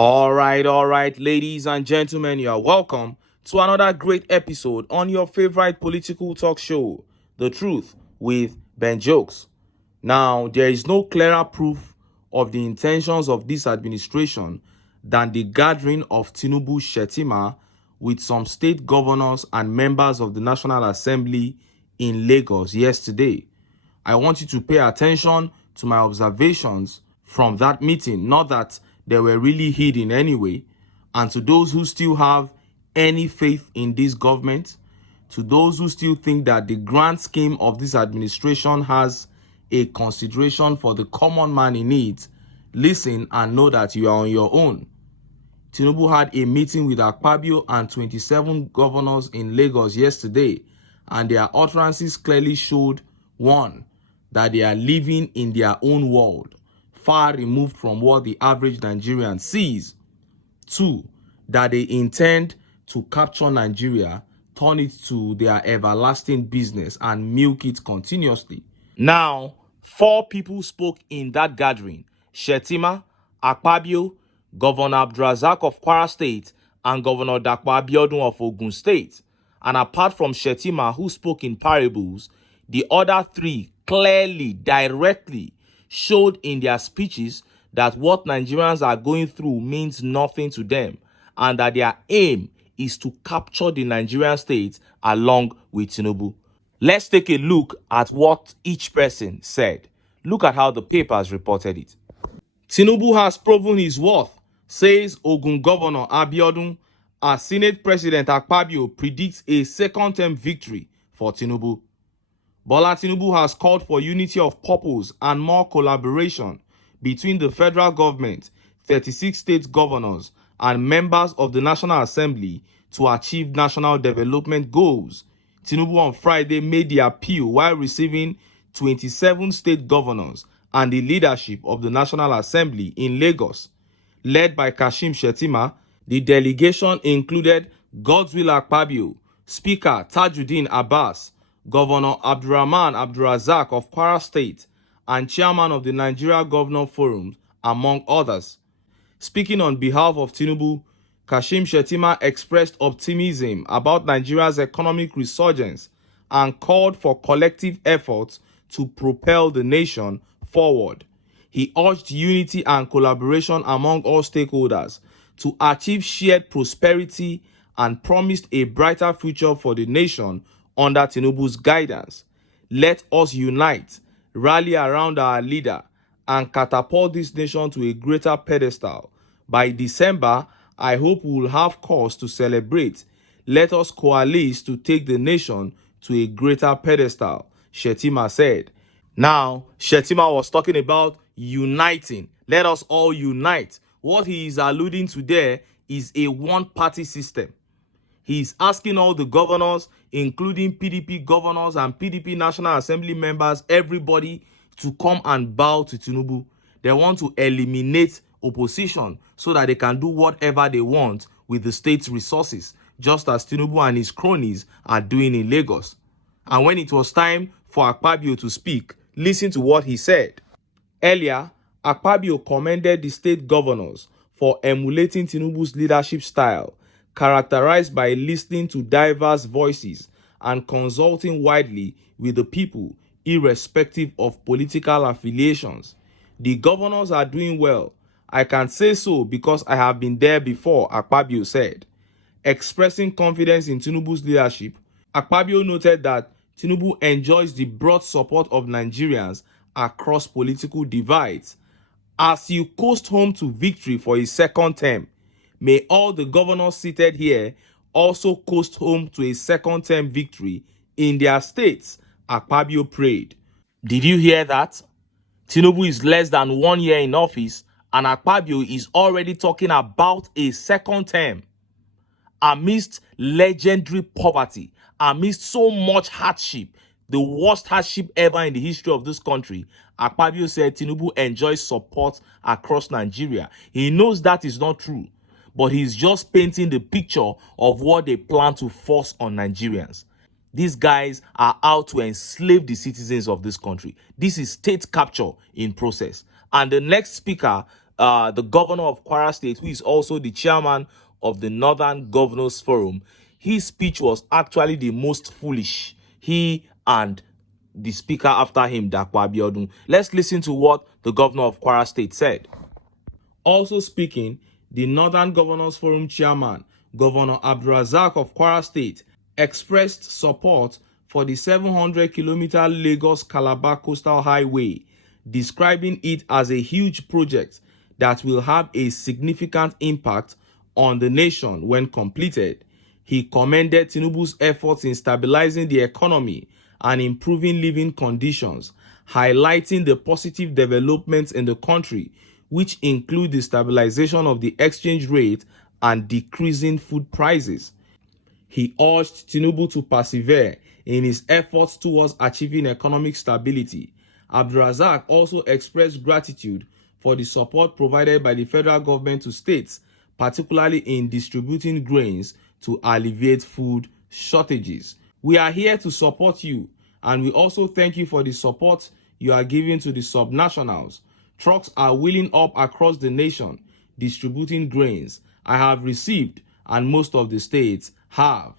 All right, ladies and gentlemen, you are welcome to another great episode on your favorite political talk show, The Truth with Ben Jokes. Now, there is no clearer proof of the intentions of this administration than the gathering of TINUBU Shettima with some state governors and members of the National Assembly in Lagos yesterday. I want you to pay attention to my observations from that meeting, not that they were really hidden anyway. And to those who still have any faith in this government, to those who still think that the grand scheme of this administration has a consideration for the common man in need, listen and know that you are on your own. TINUBU had a meeting with Akpabio and 27 governors in Lagos yesterday, and their utterances clearly showed, one, that they are living in their own world, far removed from what the average Nigerian sees. Two, that they intend to capture Nigeria, turn it to their everlasting business, and milk it continuously. Now, four people spoke in that gathering: Shettima, Akpabio, Governor Abdulrazak of Kwara State, and Governor Dapo Abiodun of Ogun State. And apart from Shettima, who spoke in parables, the other three clearly, directly showed in their speeches that what Nigerians are going through means nothing to them, and that their aim is to capture the Nigerian state along with TINUBU. Let's take a look at what each person said. Look at how the papers reported it. TINUBU has proven his worth, says Ogun Governor Abiodun, as Senate President Akpabio predicts a second-term victory for TINUBU. Bola Tinubu has called for unity of purpose and more collaboration between the federal government, 36 state governors, and members of the National Assembly to achieve national development goals. Tinubu on Friday made the appeal while receiving 27 state governors and the leadership of the National Assembly in Lagos. Led by Kashim Shettima, the delegation included Godswill Akpabio, Speaker Tajuddin Abbas, Governor Abdurrahman Abdulrazak of Kwara State, and Chairman of the Nigeria Governor Forum, among others. Speaking on behalf of TINUBU, Kashim Shettima expressed optimism about Nigeria's economic resurgence and called for collective efforts to propel the nation forward. He urged unity and collaboration among all stakeholders to achieve shared prosperity and promised a brighter future for the nation under TINUBU's guidance. Let us unite, rally around our leader, and catapult this nation to a greater pedestal. By December, I hope we will have cause to celebrate. Let us coalesce to take the nation to a greater pedestal, Shettima said. Now, Shettima was talking about uniting. Let us all unite. What he is alluding to there is a one-party system. He is asking all the governors, including PDP governors and PDP National Assembly members, everybody to come and bow to TINUBU. They want to eliminate opposition so that they can do whatever they want with the state's resources, just as TINUBU and his cronies are doing in Lagos. And when it was time for Akpabio to speak, listen to what he said. Earlier, Akpabio commended the state governors for emulating TINUBU's leadership style, characterized by listening to diverse voices and consulting widely with the people, irrespective of political affiliations. The governors are doing well. I can say so because I have been there before, Akpabio said. Expressing confidence in TINUBU's leadership, Akpabio noted that TINUBU enjoys the broad support of Nigerians across political divides. As you coast home to victory for his second term, may all the governors seated here also coast home to a second-term victory in their states, Akpabio prayed. Did you hear that? TINUBU is less than 1 year in office, and Akpabio is already talking about a second term. Amidst legendary poverty, amidst so much hardship, the worst hardship ever in the history of this country, Akpabio said TINUBU enjoys support across Nigeria. He knows that is not true, but he's just painting the picture of what they plan to force on Nigerians. These guys are out to enslave the citizens of this country. This is state capture in process. And the next speaker, the governor of Kwara State, who is also the chairman of the Northern Governors Forum, his speech was actually the most foolish. He and the speaker after him, Akpabio. Let's listen to what the governor of Kwara State said. Also speaking, the Northern Governors Forum chairman, Governor Abdulrazak of Kwara State, expressed support for the 700-kilometer Lagos-Calabar Coastal Highway, describing it as a huge project that will have a significant impact on the nation when completed. He commended TINUBU's efforts in stabilizing the economy and improving living conditions, highlighting the positive developments in the country, which include the stabilization of the exchange rate and decreasing food prices. He urged TINUBU to persevere in his efforts towards achieving economic stability. Abdulrazak also expressed gratitude for the support provided by the federal government to states, particularly in distributing grains to alleviate food shortages. We are here to support you, and we also thank you for the support you are giving to the subnationals. Trucks are wheeling up across the nation, distributing grains. I have received, and most of the states have.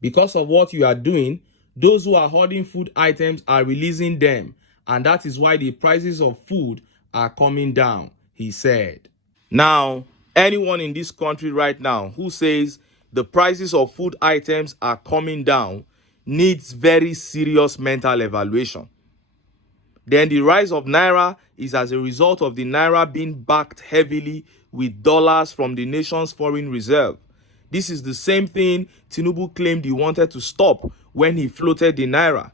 Because of what you are doing, those who are hoarding food items are releasing them, and that is why the prices of food are coming down, he said. Now, anyone in this country right now who says the prices of food items are coming down needs very serious mental evaluation. Then the rise of Naira is as a result of the Naira being backed heavily with dollars from the nation's foreign reserve. This is the same thing TINUBU claimed he wanted to stop when he floated the Naira.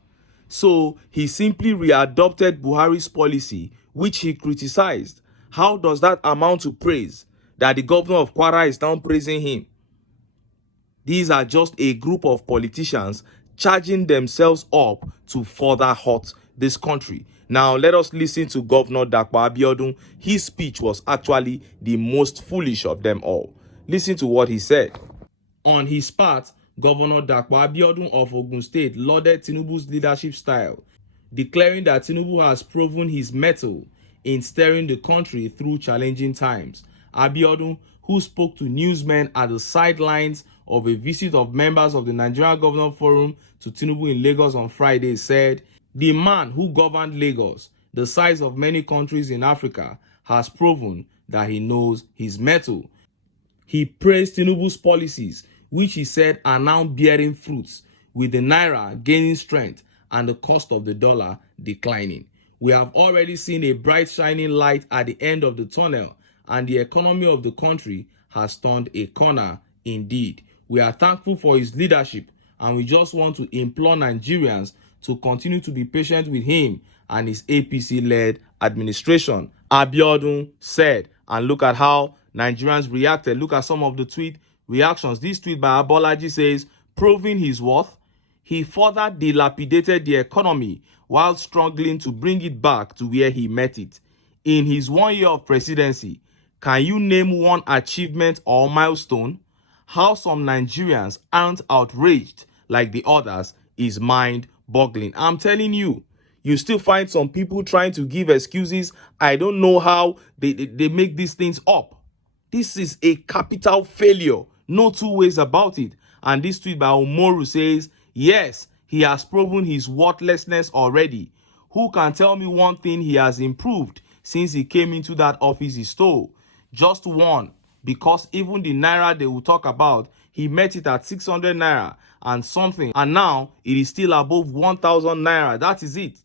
So he simply readopted Buhari's policy, which he criticized. How does that amount to praise? That the governor of Kwara is now praising him? These are just a group of politicians charging themselves up to further hurt this country. Now, let us listen to Governor Akpabio. His speech was actually the most foolish of them all. Listen to what he said. On his part, Governor Akpabio of Ogun State lauded TINUBU's leadership style, declaring that TINUBU has proven his mettle in steering the country through challenging times. Abiodun, who spoke to newsmen at the sidelines of a visit of members of the Nigerian Governor Forum to TINUBU in Lagos on Friday, said, "The man who governed Lagos, the size of many countries in Africa, has proven that he knows his mettle." He praised TINUBU's policies, which he said are now bearing fruits, with the Naira gaining strength and the cost of the dollar declining. We have already seen a bright shining light at the end of the tunnel, and the economy of the country has turned a corner indeed. We are thankful for his leadership, and we just want to implore Nigerians to continue to be patient with him and his APC-led administration, Abiodun said. And look at how Nigerians reacted. Look at some of the tweet reactions. This tweet by Abolaji says, proving his worth, he further dilapidated the economy while struggling to bring it back to where he met it. In his 1 year of presidency, can you name one achievement or milestone? How some Nigerians aren't outraged like the others is mind-boggling. I'm telling you, you still find some people trying to give excuses. I don't know how they make these things up. This is a capital failure. No two ways about it. And this tweet by Omoru says, yes, he has proven his worthlessness already. Who can tell me one thing he has improved since he came into that office he stole? Just one. Because even the Naira they will talk about, he met it at 600 Naira and something. And now it is still above 1,000 Naira. That is it.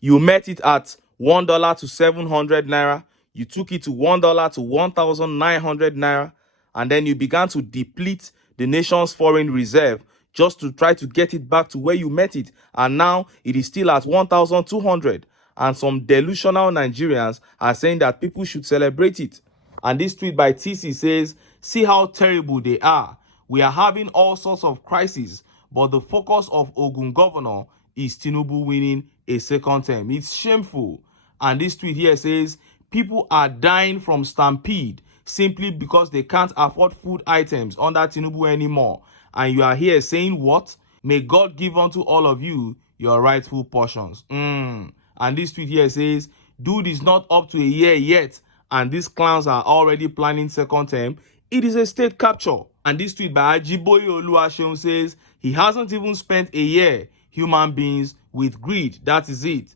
You met it at $1 to 700 Naira. You took it to $1 to 1,900 Naira. And then you began to deplete the nation's foreign reserve just to try to get it back to where you met it. And now it is still at 1,200. And some delusional Nigerians are saying that people should celebrate it. And this tweet by TC says, see how terrible they are. We are having all sorts of crises, but the focus of Ogun governor is TINUBU winning a second term. It's shameful. And this tweet here says, people are dying from stampede simply because they can't afford food items under TINUBU anymore. And you are here saying what? May God give unto all of you your rightful portions. And this tweet here says, dude is not up to a year yet, and these clowns are already planning second term, it is a state capture. And this tweet by Ajiboye Oluwaseun says he hasn't even spent a year human beings with greed. That is it.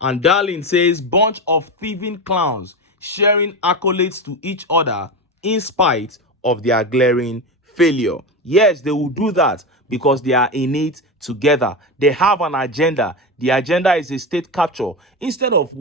And Darling says bunch of thieving clowns sharing accolades to each other in spite of their glaring failure. Yes, they will do that because they are in it together. They have an agenda. The agenda is a state capture. Instead of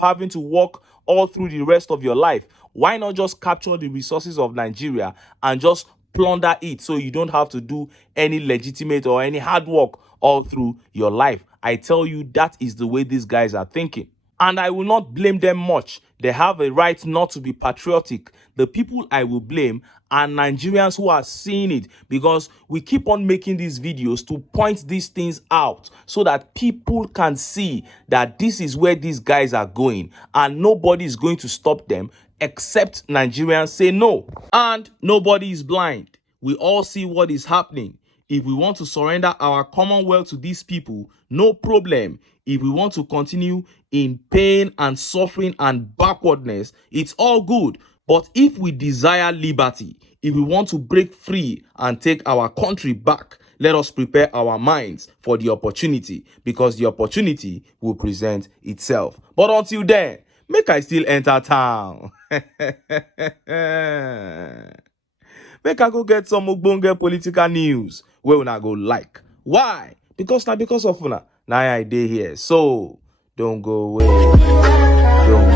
having to walk all through the rest of your life, why not just capture the resources of Nigeria and just plunder it so you don't have to do any legitimate or any hard work all through your life? I tell you, that is the way these guys are thinking. And I will not blame them much. They have a right not to be patriotic. The people I will blame are Nigerians who are seeing it, because we keep on making these videos to point these things out so that people can see that this is where these guys are going and nobody is going to stop them except Nigerians say no. And nobody is blind. We all see what is happening. If we want to surrender our commonwealth to these people, no problem. If we want to continue in pain and suffering and backwardness, it's all good. But if we desire liberty, if we want to break free and take our country back, let us prepare our minds for the opportunity, because the opportunity will present itself. But until then, make I still enter town. Make I go get some ogbonge political news wey una go like. Why? Because of una. Now I dey here. So don't go away. Don't